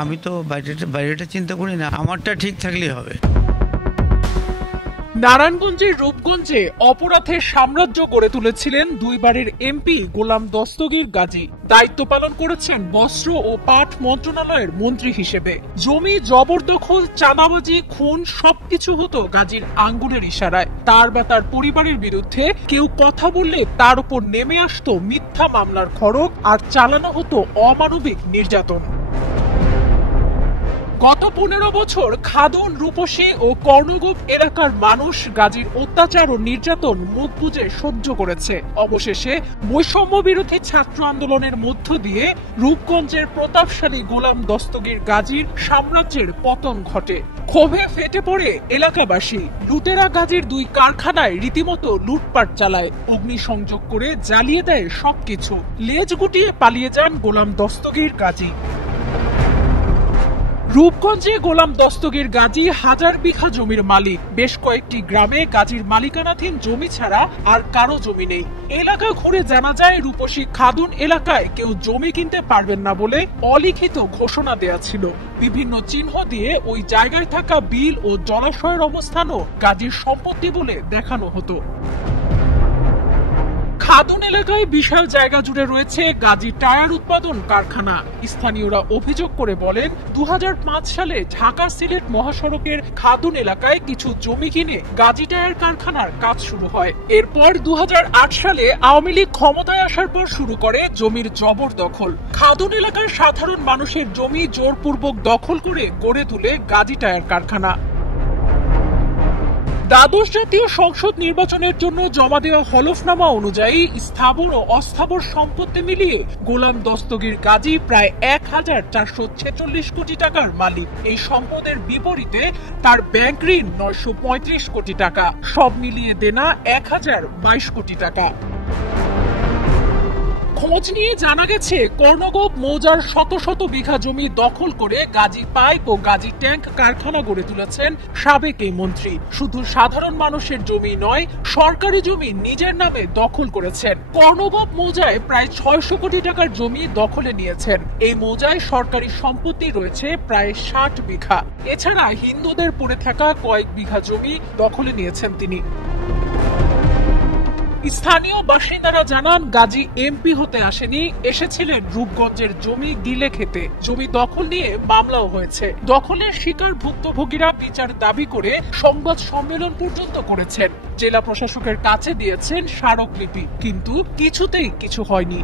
আমি তো বাইরেটা চিন্তা করি না, আমারটা ঠিক থাকলেই হবে। নারায়ণগঞ্জের রূপগঞ্জে অপরাধের সাম্রাজ্য গড়ে তুলেছিলেন দুইবারের এমপি গোলাম দস্তগীর গাজী। দায়িত্ব পালন করেছেন বস্ত্র ও পাট মন্ত্রণালয়ের মন্ত্রী হিসেবে। জমি জবরদখল, চাঁদাবাজি, খুন সবকিছু হতো গাজীর আঙ্গুলের ইশারায়। তার বা তার পরিবারের বিরুদ্ধে কেউ কথা বললে তার উপর নেমে আসতো মিথ্যা মামলার খড়গ আর চালানো হতো অমানবিক নির্যাতন। গত 15 বছর খাদন, রূপসী ও কর্ণগোপ এলাকার মানুষ গাজীর অত্যাচার ও নির্যাতন মুখ বুজে সহ্য করেছে। অবশেষে বৈষম্য বিরোধী ছাত্র আন্দোলনের মধ্য দিয়ে রূপগঞ্জের প্রতাপশালী গোলাম দস্তগীর গাজীর সাম্রাজ্যের পতন ঘটে। ক্ষোভে ফেটে পড়ে এলাকাবাসী। লুটেরা গাজীর 2 কারখানায় রীতিমতো লুটপাট চালায়, অগ্নিসংযোগ করে জ্বালিয়ে দেয় সবকিছু। লেজ গুটিয়ে পালিয়ে যান গোলাম দস্তগীর গাজী। রূপগঞ্জে গোলাম দস্তগীর গাজী হাজার বিঘা জমির মালিক। বেশ কয়েকটি গ্রামে গাজীর মালিকানাধীন জমি ছাড়া আর কারো জমি নেই। এলাকা ঘুরে জানা যায় রূপসী খাদুন এলাকায় কেউ জমি কিনতে পারবেন না বলে অলিখিত ঘোষণা দেয়া ছিল। বিভিন্ন চিহ্ন দিয়ে ওই জায়গায় থাকা বিল ও জলাশয়ের অবস্থানও গাজীর সম্পত্তি বলে দেখানো হতো। খাদুন এলাকায় বিশাল জায়গা জুড়ে রয়েছে গাজী টায়ার উৎপাদন কারখানা। স্থানীয়রা অভিযোগ করে বলেন, 2005 সালে ঢাকা সিলেট মহাসড়কের খাদুন এলাকায় কিছু জমি কিনে গাজী টায়ার কারখানার কাজ শুরু হয়। এরপর 2008 সালে আওয়ামী লীগ ক্ষমতায় আসার পর শুরু করে জমির জবরদখল। খাদুন এলাকার সাধারণ মানুষের জমি জোরপূর্বক দখল করে গড়ে তুলে গাজী টায়ার কারখানা। দ্বাদশ জাতীয় সংসদ নির্বাচনের জন্য জমা দেওয়া হলফনামা অনুযায়ী স্থাবর ও অস্থাবর সম্পত্তি মিলিয়ে গোলাম দস্তগীর গাজী প্রায় 1446 কোটি টাকার মালিক। এই সম্পদের বিপরীতে তার ব্যাংক ঋণ 935 কোটি টাকা, সব মিলিয়ে দেনা 1022 কোটি টাকা। খোঁজ নিয়ে জানা গেছে, কর্ণগোপ মৌজার শত শত বিঘা জমি দখল করে গাজী পাইপ ও গাজী ট্যাঙ্ক কারখানা গড়ে তুলেছেন সাবেক এই মন্ত্রী। শুধু সাধারণ মানুষের জমি নয়, সরকারি জমি নিজের নামে দখল করেছেন। কর্ণগোপ মৌজায় প্রায় 600 কোটি টাকার জমি দখলে নিয়েছেন। এই মৌজায় সরকারি সম্পত্তি রয়েছে প্রায় 60 বিঘা। এছাড়া হিন্দুদের পড়ে থাকা কয়েক বিঘা জমি দখলে নিয়েছেন তিনি। স্থানীয় বাসিন্দারা জানান, গাজী এমপি হতে আসেনি, এসেছিলেন রূপগঞ্জের জমি গিলে খেতে। জমি দখল নিয়ে মামলাও হয়েছে। দখলের শিকার ভুক্তভোগীরা বিচার দাবি করে সংবাদ সম্মেলন পর্যন্ত করেছেন। জেলা প্রশাসকের কাছে দিয়েছেন স্মারকলিপি, কিন্তু কিছুতেই কিছু হয়নি।